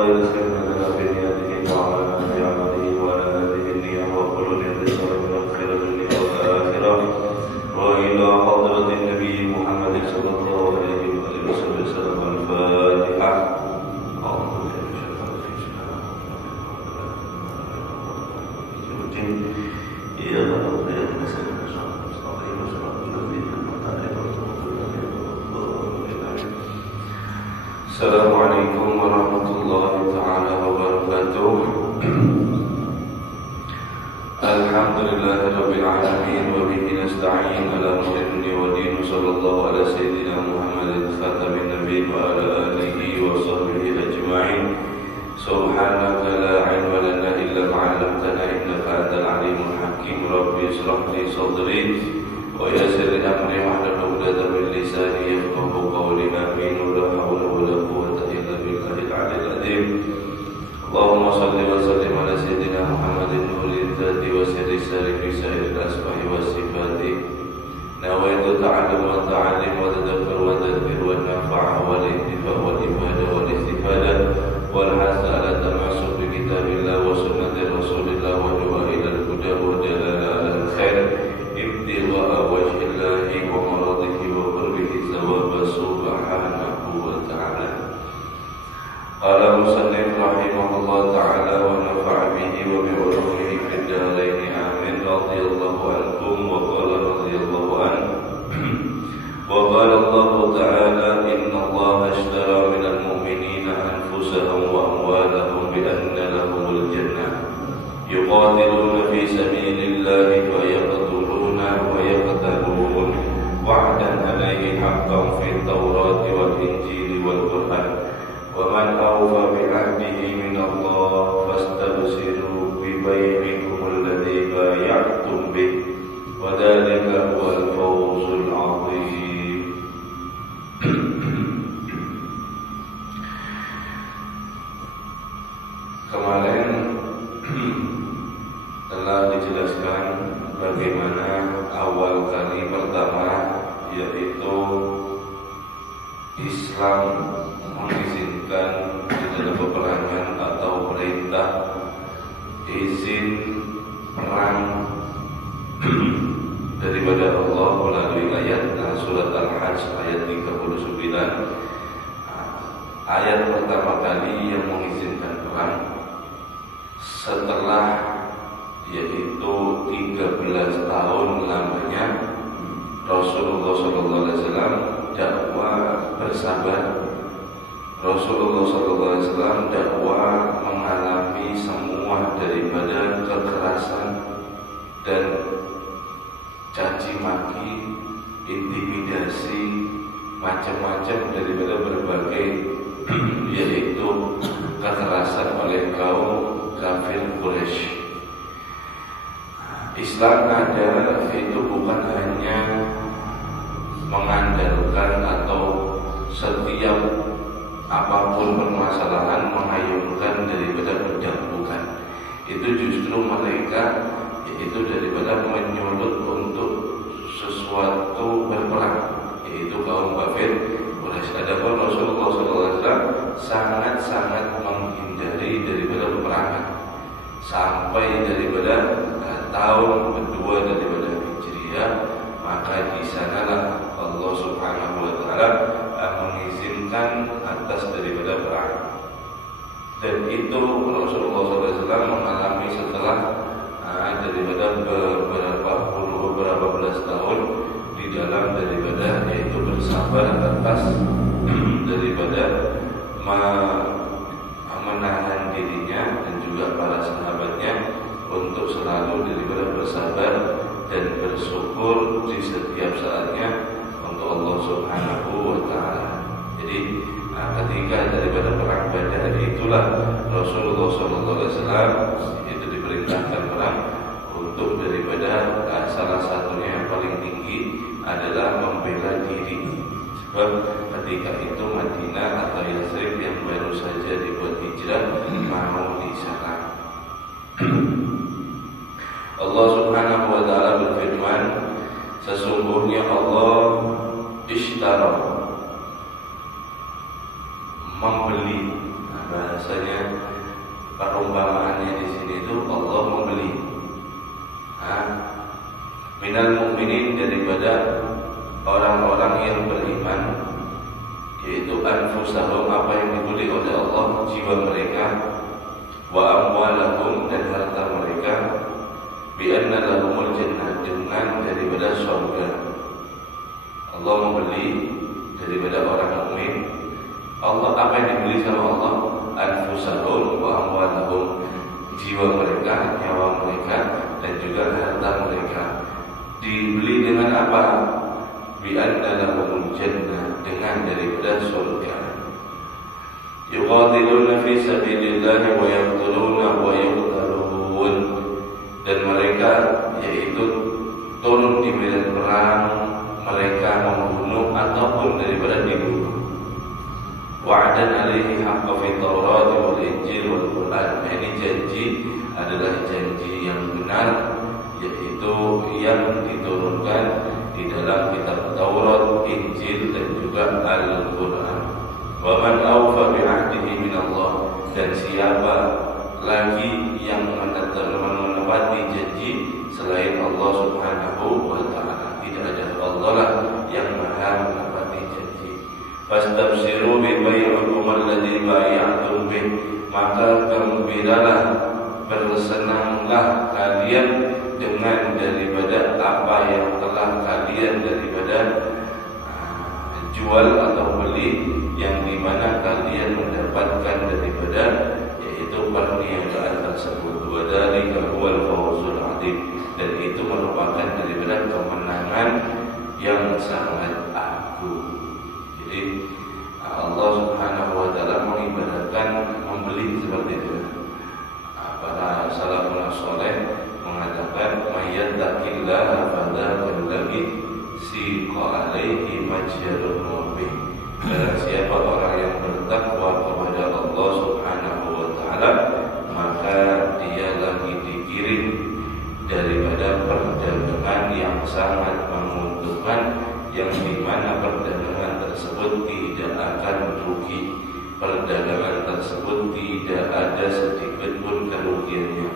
ويدخلنا لنا في نيته وعلى في عمله وعلى هذه النية وقلنا الرسالة من خير الدنيا والآخرة وإلى حضرة النبي محمد صلى الله عليه وسلم. الفاتحة. Assalamualaikum warahmatullahi ta'ala wabarakatuh. Alhamdulillahi rabbil alamin wa bihi nasta'in ala umuri dunya wa din. Sallallahu ala sayyidina Muhammadin khatamin nabiyyin wa ala alihi wa sahbihi ajma'in. Subhanaka la ilma lana illa ma 'allamtana innaka antal alimul hakim. Rabbi ishrah li sadri wa yassir li amri wahlul 'uqdatam min lisani yafqahu qawli. Amin. La hawla wa la quwwata illa billahil 'aliyyil 'azim. Allahumma shalli wa sallim ala sayyidina Muhammadin nuril dzati wa sirri fi sa'iril asma'i was sifati. Nawaitu ta'allum wa ta'alim wa tadabbar wa tadbir wa nafa'a wal intifa' wal ibadah wal istifadah wal hasa ala tamasuk bi kitabillah wa sunnati rasulillah wa du'a ila al-huda wa dalala ala al-khair ibtigha'a wajhillahi wa maradihi wa qurbihi thawaba subhanahu wa ta'ala. Qala musannif rahimahullah ta'ala wa nafa'a bihi wa bi ulumihi fid darain amin. Radhiyallahu ankum wa qala radhiyallahu anhu wa qala Allah ta'ala inna Allah ashtara minal mu'minina anfusahum wa amwalahum bi anna lahumul jannah yuqatiluna fi sabilillahi wa yaqtuluna wa yaqtalun wa'dan alayhi haqqan fit tawrati wal injili wal qur'an wa man awfa bi 'ahdihi min Allah fastabshiru bi bay'ikum alladhi bay'tum bih wa dhalika huwal fawzul 'azim. Kemarin telah dijelaskan bagaimana awal kali pertama yaitu Islam mengizinkan di dalam peperangan atau perintah izin perang daripada Allah melalui ayat surat Al-Hajj ayat 39. Ayat pertama kali yang mengizinkan perang setelah yaitu 13 tahun lamanya Rasulullah SAW dakwah bersabar. Rasulullah SAW dakwah mengalami semua daripada kekerasan dan caci maki, intimidasi, macam-macam daripada berbagai yaitu kekerasan oleh kaum kafir Quraisy. Islam ada itu bukan hanya mengandalkan atau setiap apapun permasalahan menghayunkan daripada pedang, bukan. Itu justru mereka yaitu daripada menyulut untuk sesuatu berperang, yaitu kaum kafir Quraisy. Adapun Rasulullah SAW sangat-sangat menghindari daripada peperangan sampai daripada tahun kedua daripada Hijriah, maka di sanalah Allah Subhanahu wa taala mengizinkan atas daripada perang. Dan itu Rasulullah SAW mengalami setelah daripada beberapa belas tahun di dalam daripada yaitu bersabar atas daripada menahan dirinya dan juga para sahabatnya untuk selalu daripada bersabar dan bersyukur di setiap saatnya untuk Allah Subhanahu wa taala. Jadi ketika daripada perang Badar itulah Rasulullah SAW itu diperintahkan perang untuk daripada salah satunya yang paling tinggi adalah membela diri. Sebab ketika itu Madinah atau Yathrib yang baru saja dibuat hijrah mau diserang. Allah Subhanahu wa taala berfirman, sesungguhnya Allah ishtara membeli bahasanya perumpamaannya di sini itu Allah membeli. Minal mu'minin, daripada orang-orang yang beriman, yaitu anfusahum, apa yang dibeli oleh Allah, jiwa mereka, wa amwalahum, dan harta mereka, bi anna lahumul jannah, dengan daripada surga. Allah membeli daripada orang mukmin. Allah, apa yang dibeli sama Allah? Anfusahum wa amwalahum, jiwa mereka, nyawa mereka, dan juga harta mereka. Dibeli dengan apa? Bi anna lahumul jannah, dengan daripada surga. Yuqatiluna fi sabilillah wa yaqtuluna wa yuqtalun, dan mereka yaitu turun di medan perang, mereka membunuh ataupun daripada dibunuh. Wa'dan alaihi haqqa fi Taurat wal Injil wal Quran. Ini janji adalah janji yang benar, yaitu yang diturunkan di dalam kitab Taurat, Injil, dan juga Al-Quran. Wa man awfa bi 'ahdihi min Allah, dan siapa lagi yang menepati janji selain Allah Subhanahu wa ta'ala. Tidak ada Allah lah yang maha menepati janji. Fastabshiru bi bai'ikum alladzi bai'tum bih, maka gembiralah, bersenanglah kalian dengan daripada apa yang telah kalian daripada jual atau beli, yang dimana kalian mendapatkan daripada yaitu perniagaan tersebut. Wa dzalika huwal fawzul 'adzim, dan itu merupakan daripada kemenangan yang sangat agung. Jadi Allah Subhanahu wa ta'ala mengibaratkan membeli seperti itu. Para salafun saleh mengatakan mayyattaqillaha fadzakal ladzi siqa alaihi majrun mubin. Siapa orang yang bertakwa kepada Allah Subhanahu wa ta'ala, maka dia lagi dikirim daripada perdagangan yang sangat menguntungkan, yang dimana perdagangan tersebut tidak akan rugi, perdagangan tersebut tidak ada sedikit pun kerugiannya.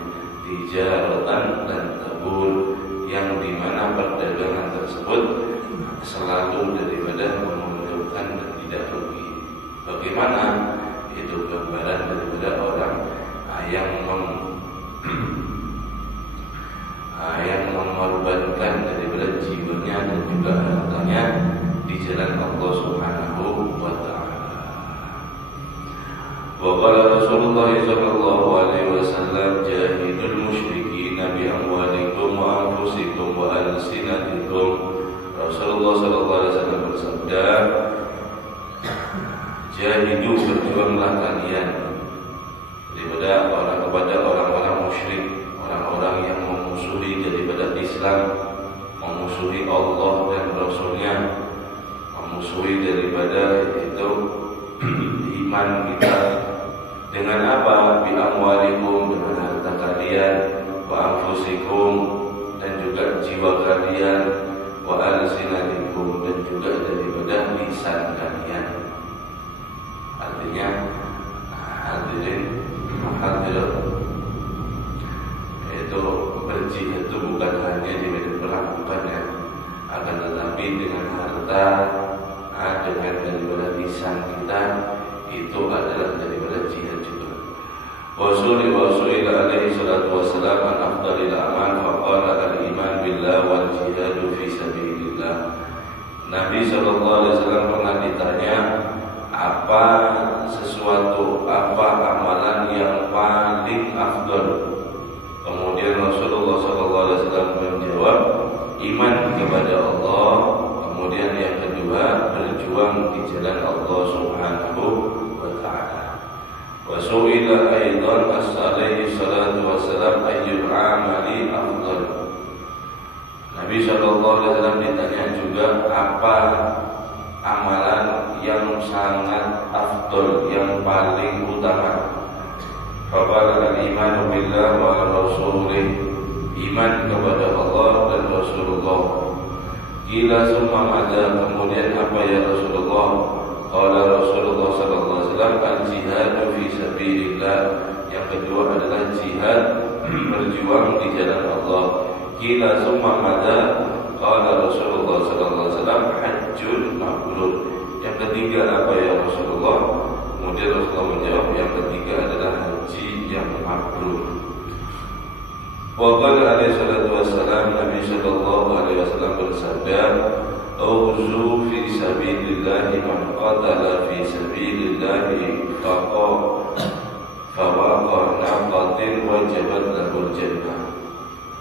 Tijaratan dan tabur, yang dimana perdagangan tersebut selalu daripada menguntungkan dan tidak rugi. Bagaimana? Itu gambaran daripada orang yang mengorbankan daripada jiwanya dan juga hartanya di jalan Allah Subhanahu wa ta'ala. Wa qala Rasulullah sallallahu alaihi wasallam, jahidul musyrikin bi amwalikum wa anfusikum wa alsinatikum. Rasulullah sallallahu alaihi wasallam bersabda, jahidu, berjuanglah kalian kepada orang-orang musyrik, orang-orang yang memusuhi daripada Islam, memusuhi Allah dan Rasulnya, memusuhi daripada itu iman kita. Dengan apa? Bi amwalikum, dengan harta kalian, wa anfusikum, dan juga jiwa kalian, wa alsinatikum, dan juga daripada lisan kalian. Artinya hadirin hadirat, itu berjihad itu bukan hanya di medan perang, bukannya, akan tetapi dengan harta, dengan daripada lisan kita, itu adalah daripada jihad juga. Rasulullah alaihi salatu wassalam an afdalil amal faqala al-iman billah wal jihadu fi sabilillah. Nabi sallallahu alaihi wasallam pernah ditanya apa amalan yang paling afdal. Kemudian Rasulullah sallallahu alaihi wasallam menjawab, iman kepada Allah. Kemudian yang kedua, berjuang di jalan Allah Subhanahu wa ta'ala. Wa su'ila aidan as-alaihi salatu wassalam ayyul amali afdal. Nabi sallallahu alaihi wasallam ditanya juga apa amalan yang sangat afdal, yang paling utama. Faqala al-imanu billah wa rasulih, iman kepada Allah dan Rasulullah. Qila summa madza, kemudian apa ya Rasulullah? Qala Rasulullah sallallahu alaihi wasallam al-jihadu fi sabilillah. Yang kedua adalah jihad berjuang di jalan Allah. Qila summa madza? Qala Rasulullah sallallahu alaihi wasallam hajjun mabrur. Yang ketiga apa ya Rasulullah? Kemudian Rasulullah menjawab yang ketiga adalah haji yang mabrur. Wa qala alaihi salatu wassalam, Nabi sallallahu alaihi wasallam bersabda, "Auzu fi sabilillah man qatala fi sabilillah fawaqa naqatin wajabat lahu jannah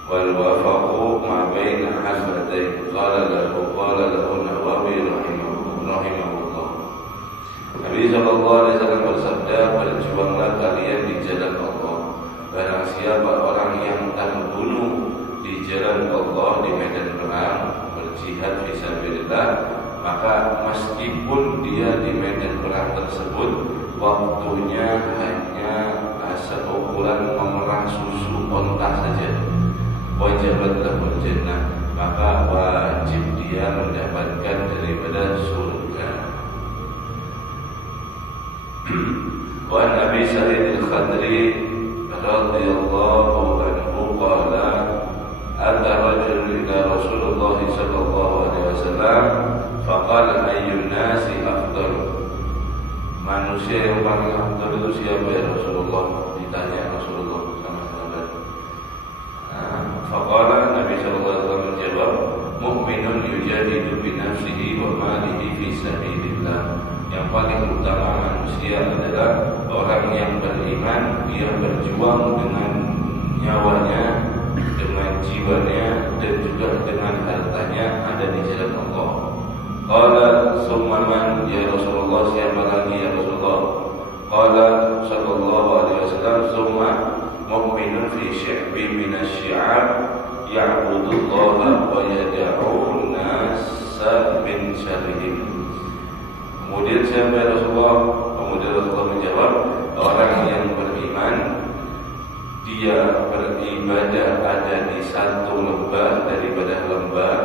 wal wafaqu ma baina hasbatain." Qala lahu Nawawi rahimahullah. Nabi sallallahu alaihi wasallam bersabda, "Berjuanglah kalian di jalan Allah. Barang siapa orang yang terbunuh di jalan Allah di medan perang, berjihad fisabilillah, maka meskipun dia di medan perang tersebut waktunya hanya seukuran memerah susu onta saja, wajibat lahul jannah, maka wajib dia mendapatkan daripada surga." Wa Nabi Sa'id al-Khadri radhiyallahu anhu qala ata rajulun ila Rasulullah sallallahu alaihi wasallam faqala ayyun nasi afdal. Manusia yang paling afdal itu siapa ya Rasulullah? Ditanya Rasulullah sama sahabat. Faqala Nabi sallallahu alaihi wasallam menjawab, mu'minun yujahidu bi nafsihi wa malihi fi sabilillah. Yang paling utama manusia adalah orang yang beriman, dia berjuang dengan nyawanya, dengan jiwanya, dan juga dengan hartanya ada di jalan Allah. Qala summa man ya Rasulullah, siapa lagi ya Rasulullah? Qala sallallahu alaihi wasallam summa mu'minun fi sya'bi minasy-syi'ab ya'budullaha wa yad'u an-nasa min syarrihim. Kemudian siapa ya Rasulullah? Kemudian Rasulullah menjawab, orang yang beriman, dia beribadah ada di satu lembah daripada lembah,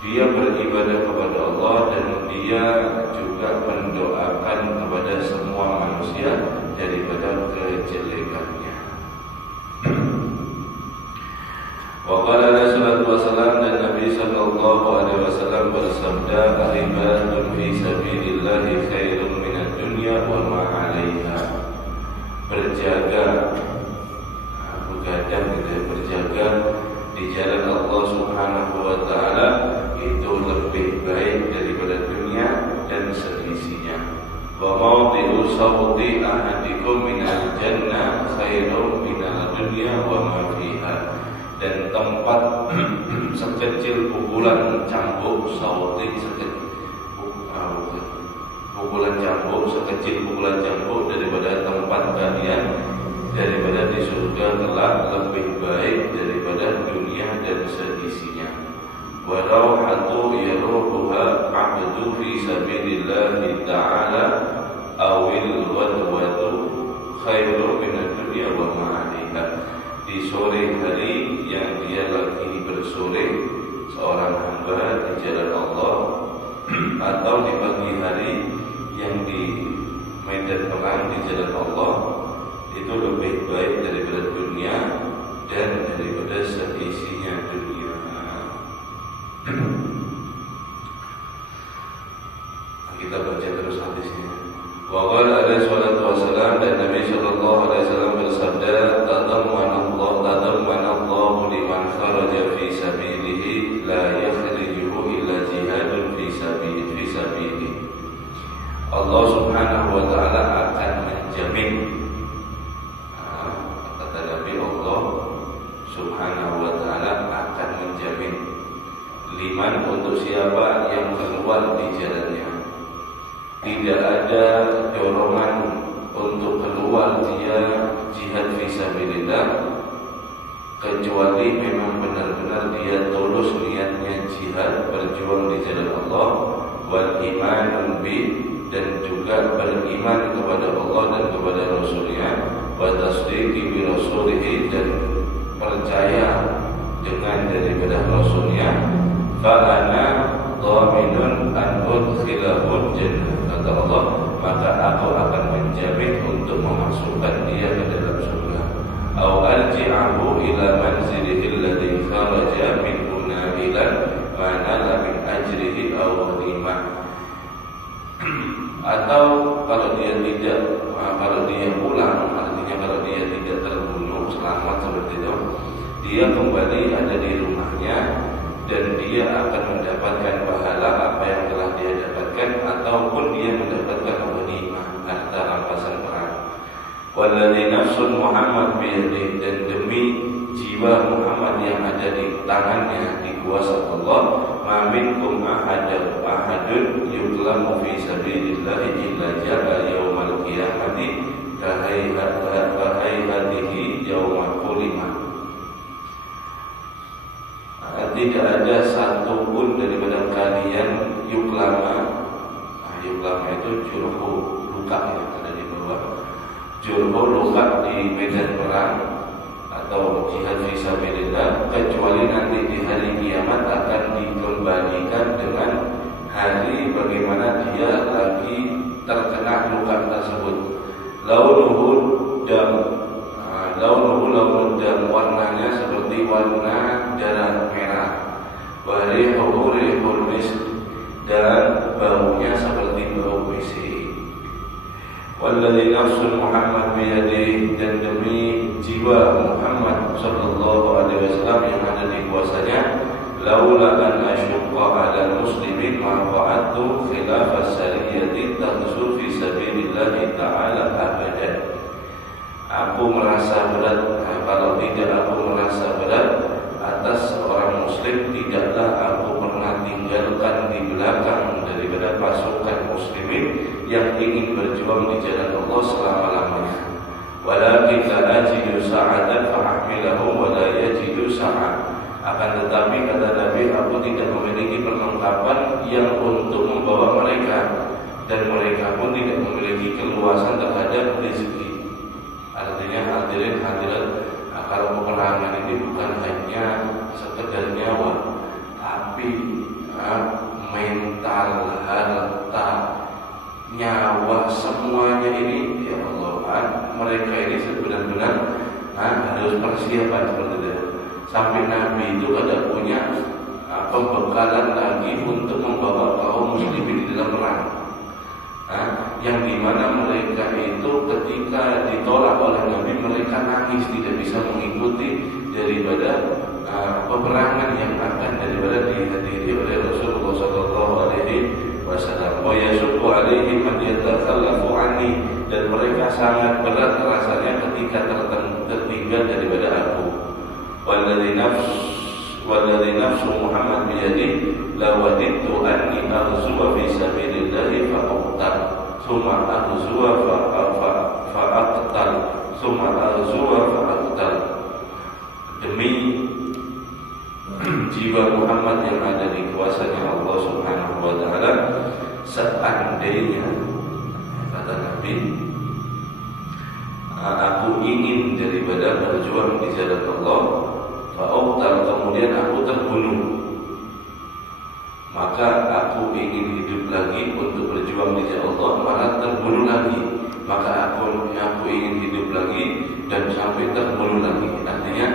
dia beribadah kepada Allah, dan dia juga mendoakan kepada semua manusia daripada kejelekannya. Wa qala alaihi salatu wasallam, dan Nabi sallallahu alaihi wasallam bersabda, "Ibadatun fi sabilillah khairun minad dunya wa ma 'alaiha." Berjaga, begadang berjaga di jalan Allah Subhanahu wa taala itu lebih baik daripada dunia dan seisinya. Wa mawdi'u sawti ahadikum minal jannah khairun minal dunya wa ma fiha. Dan tempat sekecil pukulan cambuk sauti, pukulan cambuk, sekecil pukulan cambuk daripada tempat kalian daripada di surga kelak lebih baik daripada dunia dan seisinya. Walau hatu yaruha abdu fi sabilillahi ta'ala awil wadwatu khairu minad dunya wa ma 'alaiha. Di sore hari yang dia lagi bersore seorang hamba di jalan Allah, atau di pagi hari yang di medan perang di jalan Allah, itu lebih baik daripada dunia dan daripada seisinya dunia. Kita baca terus hadisnya. Wa qala alaihi salatu wassalam, dan Nabi sallallahu alaihi wasallam bersabda, tadammanallahu liman kharaja fi sabilihi la yakhrijuhu illa jihadun fi sabilihi. Allah Subhanahu wa taala akan menjamin, kata Nabi, Allah Subhanahu wa taala akan menjamin liman, untuk siapa yang keluar di jalannya. Tidak ada dorongan untuk keluar dia jihad fisabilillah kecuali memang benar-benar dia tulus niatnya jihad berjuang di jalan Allah, wal iman bi, dan juga beriman kepada Allah dan kepada Rasulnya, wa tasdiqi bi rasulihi, dan percaya dengan daripada Rasulnya. Fa ana dhaminun an udkhilahul jannah. kata Allah, maka aku akan menjamin untuk memasukkan dia ke dalam surga. Au arji'ahu ila manzilihi alladhi kharaja minhu nabilan ma nala min ajrihi aw ghanimah. Atau kalau dia pulang, artinya kalau dia tidak terbunuh, selamat seperti itu, dia kembali ada di rumahnya dan dia akan mendapatkan pahala apa yang telah dia dapatkan, ataupun dia mendapatkan ghanimah, harta rampasan perang. Walladzi nafsun Muhammad biyadihi, dan demi jiwa Muhammad yang ada di tangannya, di kuasa Allah, ma minkum ahadun yuklamu fi sabilillahi illa ja'a yaumal qiyamati kahaihatihi yaumal qulima. Tidak ada satu pun daripada kalian yuklama. Yuklama itu jurhu, luka yang ada di bawah. Jurhu, luka di medan perang atau jihad fisabilillah, kecuali nanti di hari kiamat akan dikembalikan dengan hari bagaimana dia lagi terkena luka tersebut. Launuhu dam, warnanya seperti warna darah merah. Warihuhu rihul misk, dan baunya seperti bau WC. Walladzi nafsu Muhammad biyadihi, dan demi jiwa Muhammad sallallahu alaihi wasallam yang ada di kuasanya, laula an asyqa 'ala muslimin ma fa'atu khilaf as-sariyati taghzu fi sabilillah ta'ala abadan. Aku merasa berat, kalau tidak aku merasa berat atas seorang muslim, tidaklah aku pernah tinggalkan di belakang daripada pasukan muslimin yang ingin berjuang di jalan Allah selama-lamanya. Walakin la ajidu sa'atan fa'ahmilahum wa la yajidu sa'at. Akan tetapi kata Nabi, aku tidak memiliki perlengkapan yang untuk membawa mereka, dan mereka pun tidak memiliki keluasan terhadap rezeki. Artinya hadirin hadirat, kalau peperangan ini bukan hanya sekedar nyawa, tapi mental, harta, nyawa, semuanya ini, ya Allah, mereka ini benar-benar harus persiapan seperti itu. Sampai Nabi itu ada punya pembekalan lagi untuk membawa kaum muslimin di dalam perang. Yang dimana mereka itu ketika ditolak oleh Nabi, mereka nangis, tidak bisa mengikuti daripada peperangan yang akan daripada dihadiri oleh Rasulullah sallallahu alaihi wasallam. Wa yasuqu alaihi man yatakhallafu anni, dan mereka sangat berat rasanya ketika tertinggal daripada aku. Walladzi nafsu Muhammad biyadihi lawadittu anni aghzuwa fi sabilillahi fa'uqtal summa aghzuwa fa'aqtal summa aghzuwa fa'aqtal. Demi jiwa Muhammad yang ada di kuasanya Allah Subhanahu wa taala, seandainya, kata Nabi, aku ingin daripada berjuang di jalan Allah, fa'uqtal, kemudian aku terbunuh, maka aku ingin hidup lagi untuk berjuang di jalan Allah, malah terbunuh lagi, maka aku ingin hidup lagi dan sampai terbunuh lagi. Artinya,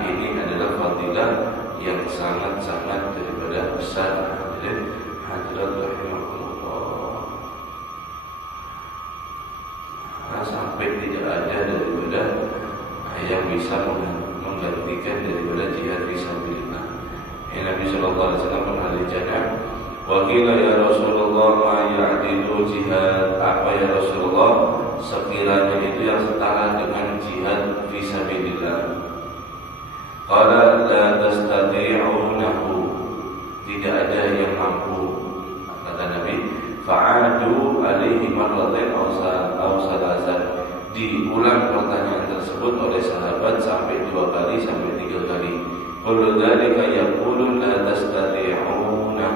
ini adalah fadilah yang sangat-sangat daripada besar. Hadirat rahimahullah. Sampai tidak ada daripada yang bisa menggantikan daripada jihad fisabilillah. Nabi sallallahu alaihi wasallam pernah ditanya, wa qila ya Rasulullah ma ya'dilu jihad, apa ya Rasulullah sekiranya itu yang setara dengan jihad fisabilillah? Qala la tastati'unahu, tidak ada yang mampu, kata Nabi. Fa'adu alaihi marratain aw salasan, diulang pertanyaan tersebut oleh sahabat sampai 2 kali sampai 3 kali. Kullu dzalika yaqulu la tastati'una,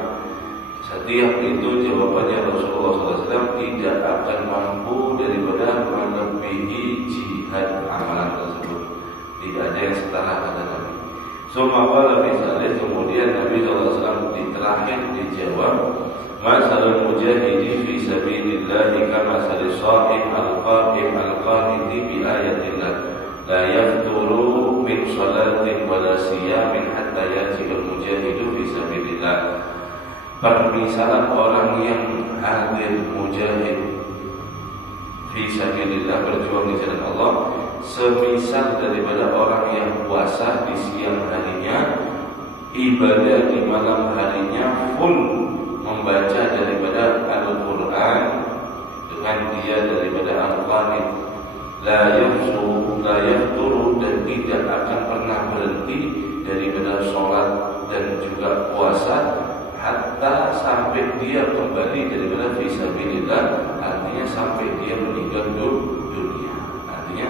setiap itu jawabannya Rasulullah SAW tidak akan mampu daripada melebihi jihad amalan tersebut. Tidak ada yang setara, kata Nabi. Summa qala fi salih, kemudian Nabi SAW di terakhir dijawab, Masalul mujahidi fi sabilillah kamasalil sha'im al-qa'im al-qaniti bi ayatillah la yafturu min shalatin wala siyamin hatta yajibul mujahidu fi sabilillah. Permisalan orang yang hadir mujahid fi sabilillah, berjuang di jalan Allah, semisal daripada orang yang puasa di siang harinya, ibadah di malam harinya, full membaca daripada Al-Quran dengan dia daripada Al-Qanit, la yafturu, dan tidak akan pernah berhenti daripada sholat dan juga puasa hatta sampai dia kembali daripada fisabilillah, artinya sampai dia meninggal dunia. Artinya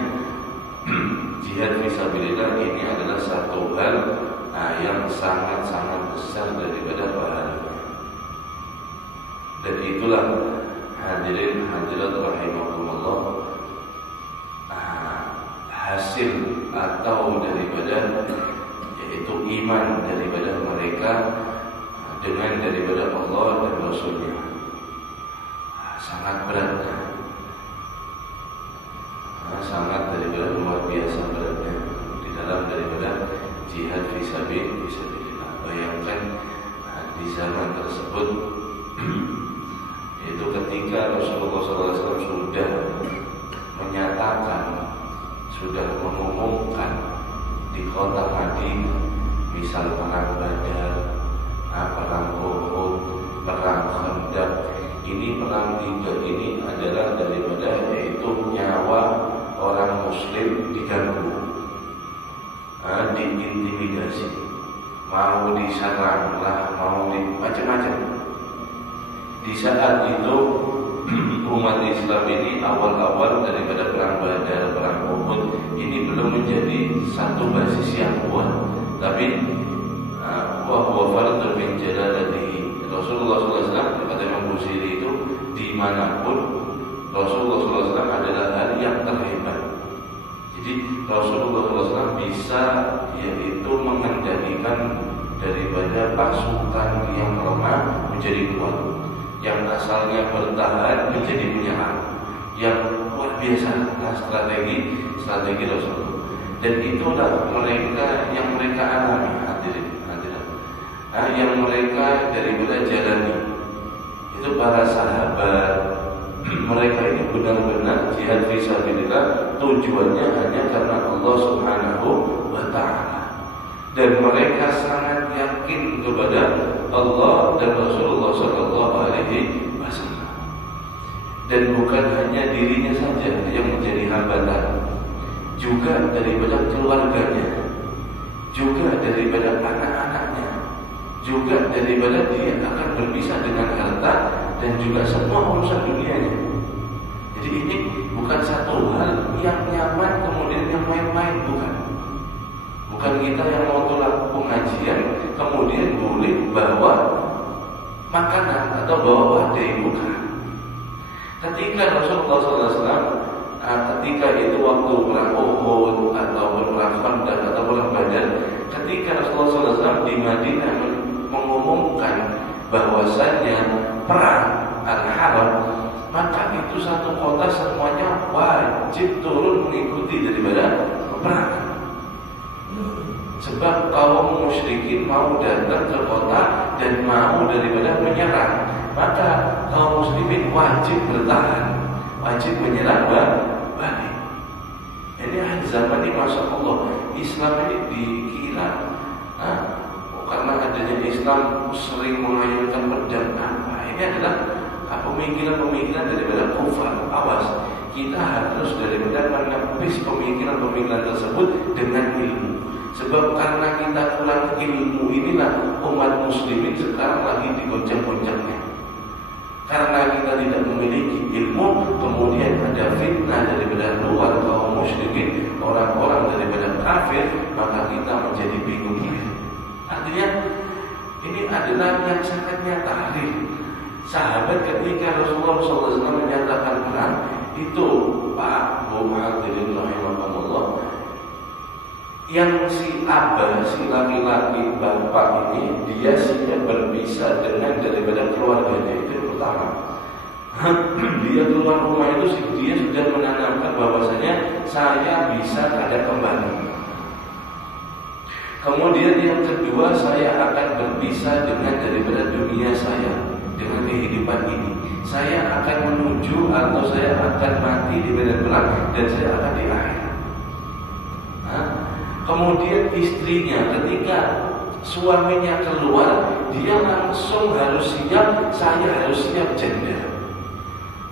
jihad fisabilillah ini adalah satu hal yang sangat-sangat besar daripada pahalanya. Dan itulah hadirin hadirat rahimakumullah, hasil atau daripada yaitu iman daripada mereka dengan daripada Allah dan Rasulnya. Sangat beratnya, sangat daripada luar biasa beratnya di dalam daripada jihad fisabilillah. Bayangkan di zaman tersebut itu ketika Rasulullah SAW sudah menyatakan, sudah mengumumkan di kota Madinah, misal perang Badar, perang Uhud, perang Khandaq, ini perang tiga ini adalah daripada yaitu nyawa orang Muslim diganggu, diintimidasi, mau diserang lah, mau macam-macam. Di saat itu umat Islam ini awal-awal daripada perang Badar, perang Uhud ini belum menjadi satu basis yang kuat, tapi wa huwa fardun min jalalatihi. Rasulullah SAW kata Imam Busiri itu, dimanapun Rasulullah SAW adalah hal yang terhebat. Jadi Rasulullah SAW bisa yaitu mengendalikan daripada pasukan yang lemah menjadi kuat, yang asalnya bertahan menjadi menyerang, yang luar biasa. Strategi Rasulullah. Dan itulah mereka yang mereka alami, hadirin. Yang mereka daripada jalani itu para sahabat. Mereka ini benar-benar jihad fisabilillah, tujuannya hanya karena Allah Subhanahu wa ta'ala, dan mereka sangat yakin kepada Allah dan Rasulullah SAW. Dan bukan hanya dirinya saja yang menjadi hambatan, juga daripada keluarganya, juga daripada anak-anaknya, juga daripada dia akan berpisah dengan harta dan juga semua urusan dunianya. Jadi ini bukan satu hal yang nyaman kemudian yang main-main, bukan kita yang mau tolak pengajian kemudian boleh bawa makanan atau bawa wadai, bukan. Ketika Rasulullah SAW ketika itu waktu perang Uhud atau perang Khandaq atau perang Badar, ketika Rasulullah SAW di Madinah mengumumkan bahwasannya perang Al-Haram, maka itu satu kota semuanya wajib turun mengikuti daripada peperangan. Sebab kaum musyrikin mau datang ke kota dan mau daripada menyerang, maka kaum muslimin wajib bertahan, wajib menyerang balik. Ini akhir zaman ini, masya Allah, Islam ini dikira karena adanya Islam sering menghayalkan pedang. Ini adalah pemikiran-pemikiran daripada kufar. Awas, kita harus daripada menepis pemikiran-pemikiran tersebut dengan ilmu. Sebab karena kita kurang ilmu inilah umat muslimin sekarang lagi digoncang-goncangnya. Karena kita tidak memiliki ilmu, kemudian ada fitnah daripada luar kaum musyrikin, orang-orang daripada kafir, maka kita menjadi bingung. Artinya ini adalah yang sangat nyata. Sahabat ketika Rasulullah SAW menyatakan perang itu, Pak Bu Hadirin rahimahumullah, yang si abah, si laki-laki bapak ini, dia siap berpisah dengan daripada keluarganya. Itu yang pertama. Dia keluar rumah itu dia sudah menanamkan bahwasanya saya bisa kada kembali. Kemudian yang kedua, saya akan berpisah dengan daripada dunia saya, dengan kehidupan ini. Saya akan menuju atau saya akan mati di medan perang dan saya akan di akhirat. Kemudian istrinya, ketika suaminya keluar, dia langsung harus siap, saya harus siap janda.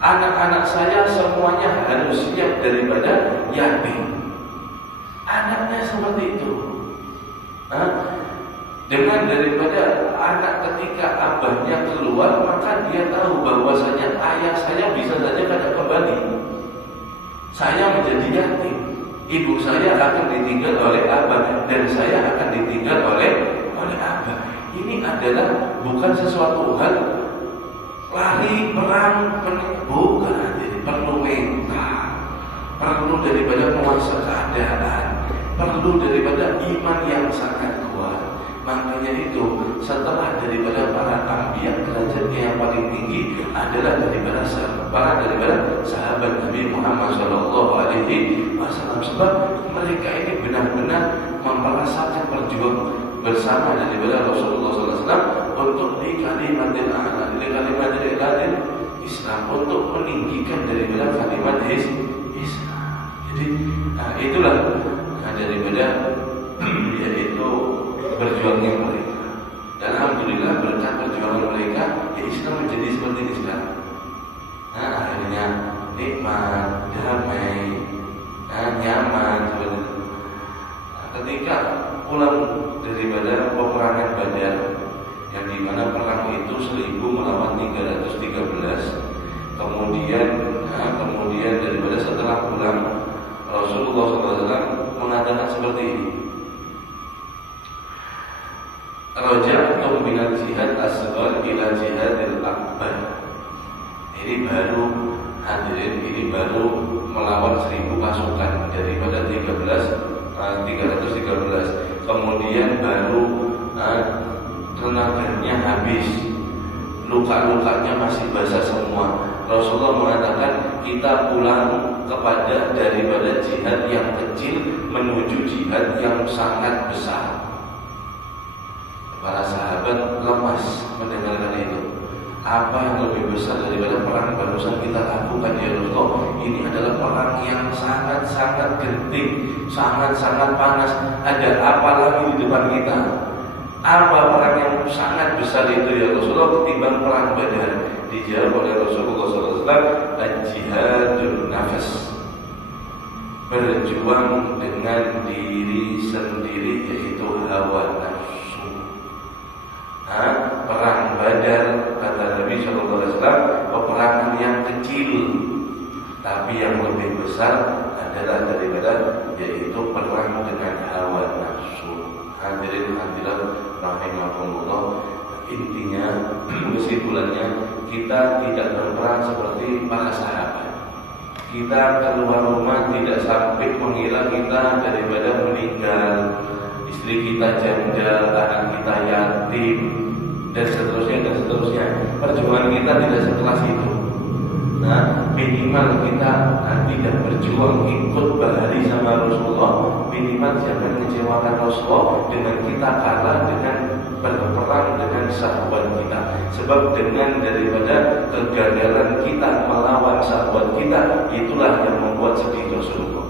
Anak-anak saya semuanya harus siap daripada yatim. Anaknya seperti itu. Dengan daripada anak ketika abahnya keluar, maka dia tahu bahwasanya ayah saya bisa saja kada kembali. Saya menjadi yatim. Ibu saya akan ditinggal oleh abah dan saya akan ditinggal oleh abah. Ini adalah bukan sesuatu hal lari perang, bukan. Jadi perlu mental, perlu daripada menguasai keadaan, perlu daripada iman yang sangat kuat. Makanya itu setelah daripada para anbiya, derajatnya yang paling tinggi adalah daripada sahabat Nabi Muhammad SAW. Sebab mereka ini benar-benar merasakan perjuangan bersama daripada Rasulullah SAW untuk di kalimatil a'la, di kalimatil Islam, untuk meninggikan daripada kalimat Islam. Jadi itulah daripada yaitu berjuangnya mereka. Dan alhamdulillah berkat perjuangan mereka, Islam menjadi seperti ini sekarang. Akhirnya nikmat, damai, nyaman seperti itu. Ketika pulang daripada peperangan Badar, yang dimana perang itu 1000 melawan 313. Kemudian daripada setelah pulang, Rasulullah SAW mengatakan seperti ini. Raja'tum minal jihad asghar ila jihadil akbar. Ini baru hadirin, ini baru melawan 1000 pasukan daripada 313. Kemudian baru tenaganya habis, luka-lukanya masih basah semua. Rasulullah mengatakan kita pulang kepada daripada jihad yang kecil menuju jihad yang sangat besar. Para sahabat lemas mendengarkan itu. Apa yang lebih besar daripada perang barusan kita lakukan ya Rasulullah? Ini adalah perang yang sangat-sangat genting, sangat-sangat panas. Ada apa lagi di depan kita? Apa perang yang sangat besar itu ya Rasulullah ketimbang perang Badar? Dijawab oleh Rasulullah SAW, al-jihadun nafas, berjuang dengan diri sendiri, yaitu hawa nafsu. Perang Badar, kata Nabi SAW, peperangan yang kecil, tapi yang lebih besar adalah daripada yaitu perang dengan hawa nafsu. Hadirin hadirat rahimakumullah. Intinya, kesimpulannya, kita tidak berperang seperti para sahabat. Kita keluar rumah tidak sampai mengira kita daripada meninggal, istri kita janda, anak kita yatim, dan seterusnya. Perjuangan kita tidak sekelas itu. Minimal kita tidak berjuang ikut berlari sama Rasulullah. Minimal jangan kecewakan Rasulullah dengan kita kalah dengan berperang dengan sahabat kita. Sebab dengan daripada kegagalan kita melawan sahabat kita, itulah yang membuat sedih Rasulullah.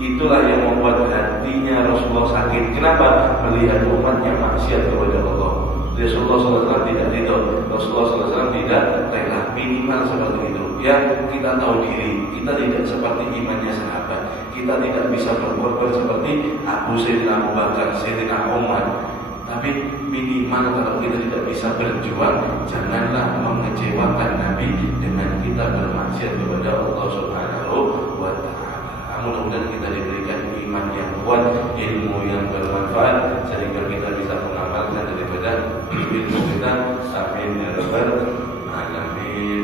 Itulah yang membuat hatinya Rasulullah sakit. Kenapa? Melihat umatnya maksiat kepada Allah. Rasulullah SAW tidak ridho. Rasulullah SAW tidak rela. Minimal seperti itu. Ya, kita tahu diri, kita tidak seperti imannya sahabat. Kita tidak bisa berkorban seperti Sayyidina Abu Bakar, Sayyidina Umar. Tapi minimal kalau kita tidak bisa berjuang, janganlah mengecewakan Nabi dengan kita bermaksiat kepada Allah Subhanahu wa Ta'ala. Mudah-mudahan kita diberikan iman yang kuat, ilmu yang bermanfaat, sehingga kita bisa mengamalkan daripada ilmu kita. Amin ya rabbal alamin.